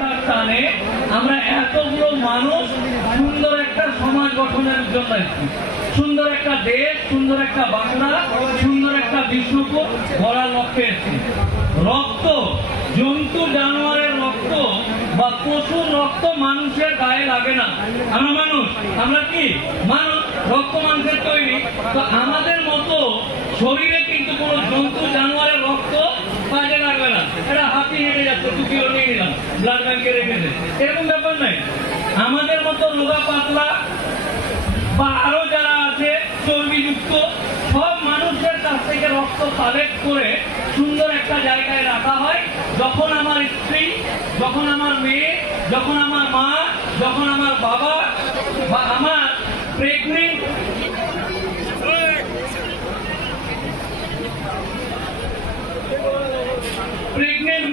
টানে আমরা এতগুলো মানুষ সুন্দর একটা সমাজ গঠনের জন্য সুন্দর একটা দেশ, সুন্দর একটা বাংলা, সুন্দর একটা বিষ্ণুপুর গড়ার লক্ষ্যে এসেছি। রক্ত, জন্তু জানোয়ারের রক্ত বা পশুর রক্ত মানুষের গায়ে লাগে না। আমরা মানুষ, আমরা কি মানুষ, রক্ত মাংসের তৈরি। তো আমাদের মতো শরীরে কিন্তু কোনো জন্তু জানোয়ারের রক্ত কাজে লাগবে না। এটা হাতি হেঁটে যাচ্ছে, 2 কিলো নিয়ে নিলাম, ব্লাড ব্যাংকে রেখে দে, এরকম ব্যাপার নাই। আমাদের মতো রোগা পাতলা বা আরো যারা আছে চর্বিযুক্ত সব মানুষের কাছ থেকে রক্ত কালেক্ট করে সুন্দর একটা জায়গায় রাখা হয়। যখন আমার স্ত্রী, যখন আমার মেয়ে, যখন আমার মা, যখন আমার বাবা বা আমার প্রেগনেন্ট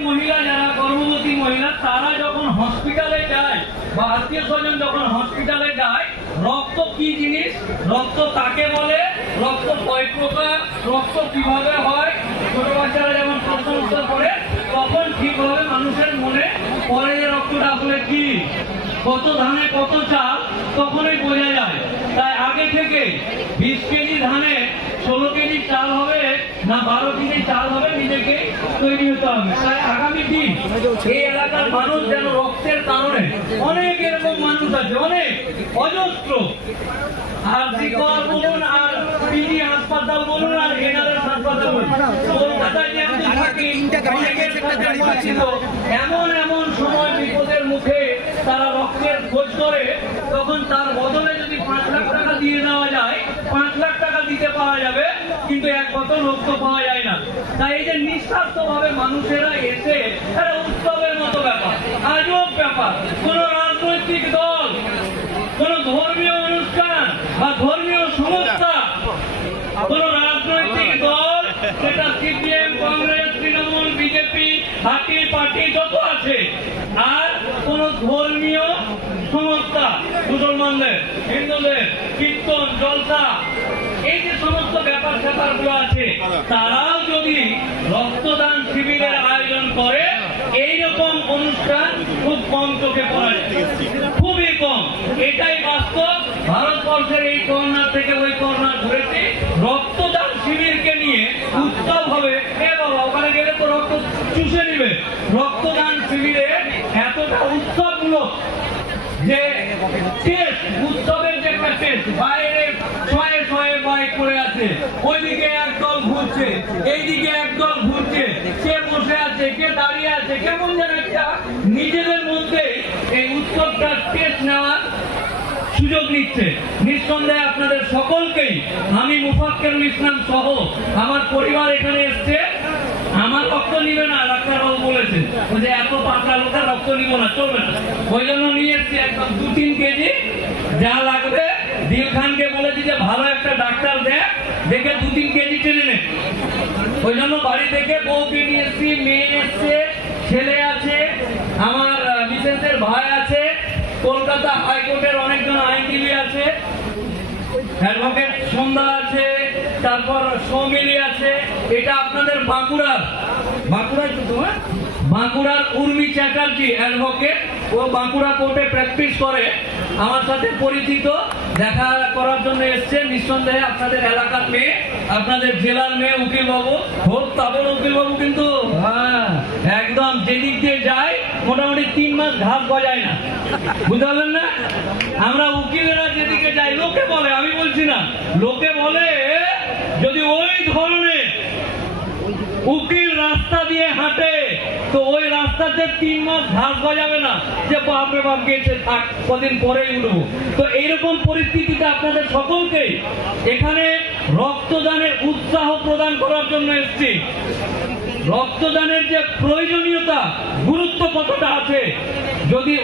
মহিলা, যারা গর্ভবতী মহিলা, তারা যখন হসপিটালে যায় বা আত্মীয় স্বজন যখন হসপিটালে যায়, রক্ত কি জিনিস, রক্ত তাকে বলে, রক্ত কয় প্রকার, রক্ত কিভাবে হয়, ছোট বাচ্চারা যেমন প্রশ্ন উত্তর করে, তখন ঠিকভাবে মানুষের মনে পরে যে রক্তটা আসলে কি, কত ধানে কত চাল, তখনই বোঝা যায়। তাই আগে থেকে 20 কেজি ধানে 16 কেজি চাল হবে না 12 কেজি চাল হবে, নিজেকে তৈরি হতে হবে। তাই আগামী দিন এই এলাকার মানুষ যেন রক্তের কারণে, অনেক এরকম মানুষ আছে, অনেক অজস্র, আর জিকর বলুন, আর পিজি হাসপাতাল বলুন, আর এনাদের হাসপাতাল বলুন, কলকাতায় যে আমি থাকি, অনেকের সাথে পরিচিত, এমন এমন সময় বিপদের মুখে তারা রক্তের খোঁজ করে, তখন তার বদলে যদি 5 লাখ টাকা দিয়ে দেওয়া যায়, 5 লাখ টাকা দিতে পাওয়া যাবে, কিন্তু এক বোতল রক্ত পাওয়া যায় না। তাই এই যে নিঃস্বার্থভাবে মানুষেরা এসে, একটা উৎসবের মতো ব্যাপার, আজব ব্যাপার। কোন রাজনৈতিক দল, কোন ধর্মীয় অনুষ্ঠান বা ধর্মীয় সংস্থা, কোন রাজনৈতিক দল, সেটা সিপিএম, কংগ্রেস, তৃণমূল, বিজেপি, হাতি পার্টি যত আছে, আর কোন ধর্মীয় সংস্থা, মুসলমানদের, হিন্দুদের কীর্তন, জলসা, এই যে সমস্ত ব্যাপার স্যাপারগুলো আছে, তারাও যদি রক্তদান শিবিরের আয়োজন করে, এইরকম অনুষ্ঠান খুব কম চোখে পড়া যায়, খুবই কম। এটাই বাস্তব। ভারতবর্ষের এই কর্নার থেকে ওই কর্নার ঘুরেছি, রক্তদান শিবিরকে নিয়ে উৎসব হবে, এ বাবা ওখানে গেলে তো রক্ত চুষে নিবে। রক্তদান শিবিরে এতটা উৎসবমূলক যে টেস্ট, উৎসবের যে একটা টেস্ট, বাইরে শয়ে শয়ে বাইক করে আছে, ওইদিকে একদল ঘুরছে, এইদিকে একদল ঘুরছে, কে বসে আছে, কে দাঁড়িয়ে আছে, কেমন যেন একটা নিজেদের মধ্যে এই উৎসবটা টেস্ট নেওয়ার সুযোগ নিচ্ছে। নিঃসন্দেহে আপনাদের সকলকেই আমি মুফাক্কেরুল ইসলাম সহ আমার পরিবার এখানে এসছে। আমার রক্ত নিবে না, ডাক্তারবাবু বলেছেন যে এত পাতলা লোকের রক্ত নিব না, চলবে না, ওই জন্য নিয়ে এসছি একদম 2-3 কেজি যা লাগবে। দিল খানকে বলেছি যে ভালো একটা ডাক্তার দেখে 2-3 কেজি টেনে নে। ওই জন্য বাড়ি থেকে বউকে নিয়ে এসছি, মেয়ে এসছে, ছেলে আছে, আমার মিসেসের ভাই আছে, কলকাতা হাইকোর্টের অনেকজন আইনজীবী আছে, অ্যাডভোকেট সন্ধ্যা আছে, তারপর সৌমিলি আছে। এটা আপনাদের বাঁকুড়ার উর্মি চ্যাটার্জি অ্যাডভোকেট, ও বাঁকুড়া কোর্টে প্র্যাকটিস করে, আমার সাথে পরিচিত, দেখা করার জন্য এসছে। নিঃসন্দেহে আপনাদের এলাকার মেয়ে, আপনাদের জেলার মেয়ে উকিল বাবু, হোক তাবর উকিল বাবু, কিন্তু হ্যাঁ একদম যেদিক দিয়ে যায় মোটামুটি 3 মাস ঘাস গজায় না, বুঝতে পারলেন না? আমরা উকিলেরা যেদিকে যাই, লোকে বলে, আমি বলছি না, লোকে বলে যদি ওই ধরনের উকিল রাস্তা দিয়ে হাঁটে তো ওই রাস্তাতে 3 মাস ঘাস গজাবে না, যে বাপরে বাপ গেছে, থাক কদিন পরেই উঠবো। তো এইরকম পরিস্থিতিতে আপনাদের সকলকে এখানে রক্তদানের উৎসাহ প্রদান করার জন্য এসেছি। রক্তদানের যে প্রয়োজনীয়তা, গুরুত্ব কতটা আছে, যদি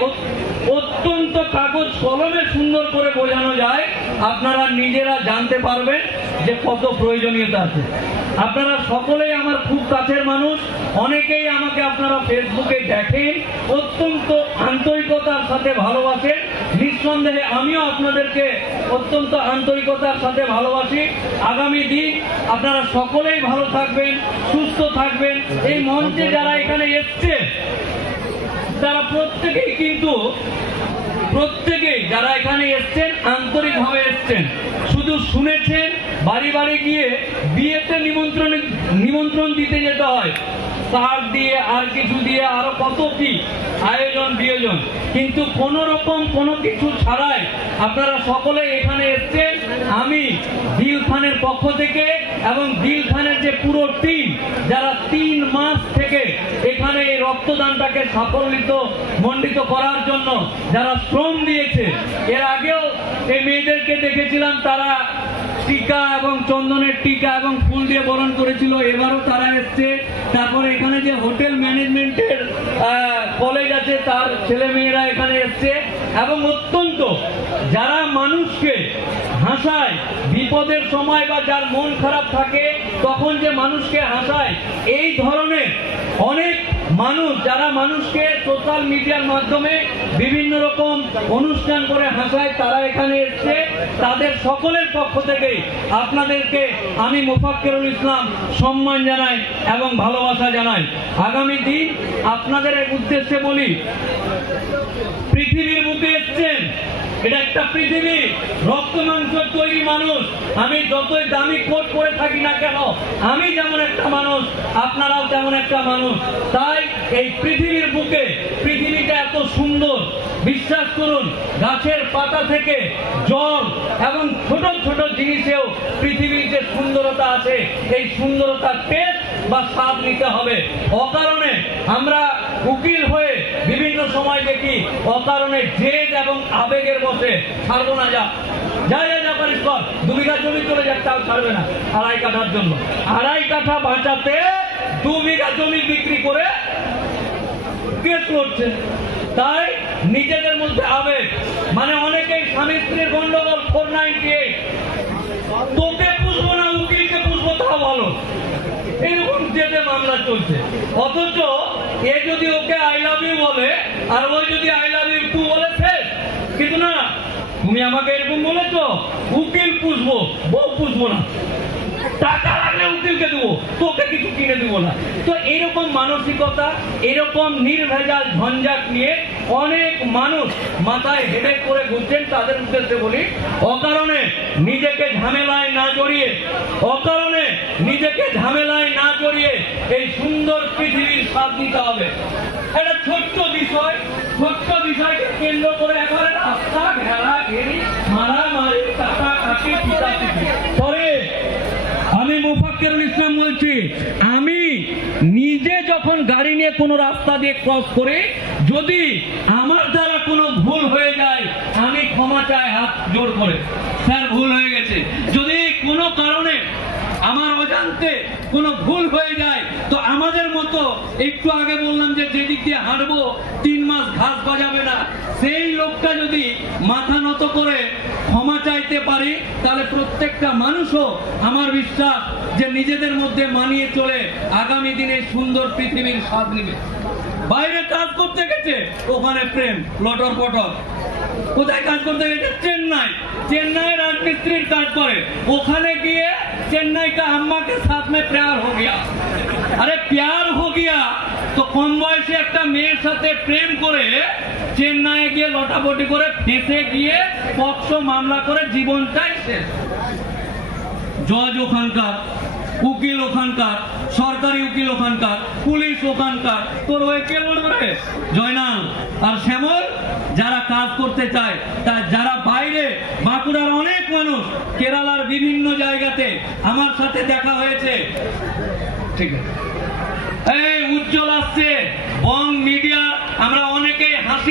অত্যন্ত কাগজ কলমে সুন্দর করে বোঝানো যায়, আপনারা নিজেরা জানতে পারবেন যে কত প্রয়োজনীয়তা আছে। আপনারা সকলেই আমার খুব কাছের মানুষ, অনেকেই আমাকে আপনারা ফেসবুকে দেখেন, অত্যন্ত আন্তরিকতার সাথে ভালোবাসেন। নিঃসন্দেহে আমিও আপনাদেরকে অত্যন্ত আন্তরিকতার সাথে ভালোবাসি। আগামী দিন আপনারা সকলেই ভালো থাকবেন, সুস্থ থাকবেন। এই মঞ্চে যারা এখানে এসছে তারা প্রত্যেকেই যারা এখানে এসছেন আন্তরিকভাবে এসছেন, শুধু শুনেছেন। বাড়ি বাড়ি গিয়ে বিয়েতে নিমন্ত্রণ দিতে যেতে হয়, কার্ড দিয়ে আর কিছু দিয়ে আরো কত কি আয়োজন বিয়োজন, কিন্তু কোন রকম কোনো কিছু ছাড়াই আপনারা সকলে এখানে এসছেন। আমি দিল খানের পক্ষ থেকে এবং দিল খানের যে পুরো টিম যারা 3 মাস থেকে এখানে এই রক্তদানটাকে মণ্ডিত করার জন্য যারা শ্রম দিয়েছে, এর আগেও এই মেয়েদেরকে দেখেছিলাম তারা টিকা এবং চন্দনের টিকা এবং ফুল দিয়ে বরণ করেছিল, এবারও তারা এসছে। তারপরে এখানে যে হোটেল ম্যানেজমেন্টের কলেজ আছে তার ছেলে মেয়েরা এখানে এসছে, এবং অত্যন্ত যারা মানুষকে হাসায় বিপদের সময় বা যার মন খারাপ থাকে তখন যে মানুষকে হাসায়, এই ধরনের অনেক মানুষ যারা মানুষকে সোশ্যাল মিডিয়ার মাধ্যমে বিভিন্ন রকম অনুষ্ঠান করে হাসায়, তারা এখানে এসছে। তাদের সকলের পক্ষ থেকে আপনাদেরকে আমি মোফাক্কেরুল ইসলাম সম্মান জানাই এবং ভালোবাসা জানাই। আগামী দিন আপনাদের উদ্দেশ্যে বলি, পৃথিবীর বুকে এসছেন, এটা একটা পৃথিবী, রক্ত মাংস তৈরি মানুষ। আমি যতই দামি কোট পরে থাকি না কেন, আমি যেমন একটা মানুষ, আপনারাও তেমন একটা মানুষ। তাই এই পৃথিবীর বুকে, পৃথিবীটা এত সুন্দর, বিশ্বাস করুন, গাছের পাতা থেকে জল এবং ছোট ছোট জিনিসেও পৃথিবীর যে সুন্দরতা আছে, এই সুন্দরতার টেস্ট বা স্বাদ নিতে হবে। অকারণে আমরা উকিল হয়ে বিভিন্ন সময় দেখি অকারণে জেদ এবং আবেগের বসে ছাড়বো না, যা পারিস কর, 2 বিঘা জমি চলে যাক, তাও ছাড়বে না 2.5 কাঠার জন্য। 2.5 কাঠা বাঁচাতে 2 বিঘা জমি বিক্রি করে কেস লড়ছে। তাই নিজেদের মধ্যে আবেগ, মানে অনেকেই স্বামী স্ত্রীর গন্ডগোল 498, তোকে পুষবো না উকিলকে পুষবো, তা ভালো, এরকম জেদে মামলা চলছে। অথচ এ যদি ওকে আই লাভ ইউ বলে আর ওই যদি আই লাভ ইউ টু বলে শেষ। কিন্তু না, তুমি আমাকে এরকম বলেছো, উকিল পুষবো, বউ পুষবো না, টাকা লাগলে উকিলকে দেবো, তোকে কিছু কিনে দেবো না। তো এরকম মানসিকতা, এরকম নির্ভেজাল ঝঞ্ঝাট নিয়ে অনেক মানুষ মাথায় হেডেক করে ঘুরছেন। তাদের উদ্দেশ্যে বলি, অকারণে নিজেকে ঝামেলায় না জড়িয়ে এই সুন্দর পৃথিবীর স্বাদ নিতে হবে। একটা ছোট্ট বিষয়কে কেন্দ্র করে একেবারে রাস্তা ঘেরাঘেরি, মারামারি, কাটাকাটি, পিটাপিটি করে। আমি মোফাক্কেরুল ইসলাম বলছি, আমি নিজে যখন গাড়ি নিয়ে কোনো রাস্তা দিয়ে ক্রস করে যদি আমার দ্বারা কোনো ভুল হয়ে যায়, আমি ক্ষমা চাই হাত জোর করে, স্যার ভুল হয়ে গেছে। যদি কোনো কারণে আমার অজান্তে কোনো ভুল হয়ে যায়, তো আমাদের মতো একটু আগে বললাম যে যেদিক দিয়ে হাঁটবো 3 মাস ঘাস গজাবে না, সেই লোকটা যদি মাথা নত করে ক্ষমা চাইতে পারি, তাহলে প্রত্যেকটা মানুষও আমার বিশ্বাস যে নিজেদের মধ্যে মানিয়ে চলে আগামী দিনে সুন্দর পৃথিবীর স্বাদ নেবে। বাইরে কাজ করতে গেছে, ওখানে প্রেম লটর পটর। কোথায় কাজ করতে গেছে? চেন্নাই রাজমিস্ত্রির কাজ করে, ওখানে গিয়ে चेन्नई का अम्मा के साथ में प्यार हो गया। अरे प्यार हो गया तो कम बयसे एक मेयर साथे प्रेम करे चेन्नई गিয়ে লটাপটি করে ফেসে গিয়ে পক্সো মামলা করে জীবনটাই শেষ। জজ ওখানকার, উকিল ওখানকার, সরকারি উকিল ওখানকার, পুলিশ ওখানকার, তোর হয়ে কে লড়বে? জয়নাল আর শ্যামল যারা কাজ করতে চায়, তা যারা বাইরে, বাঁকুড়ার অনেক মানুষ, কেরালার বিভিন্ন জায়গাতে আমার সাথে দেখা হয়েছে। ঠিক আছে, এই উজ্জ্বল আসছে বং মিডিয়া, আমরা অনেকেই হাসি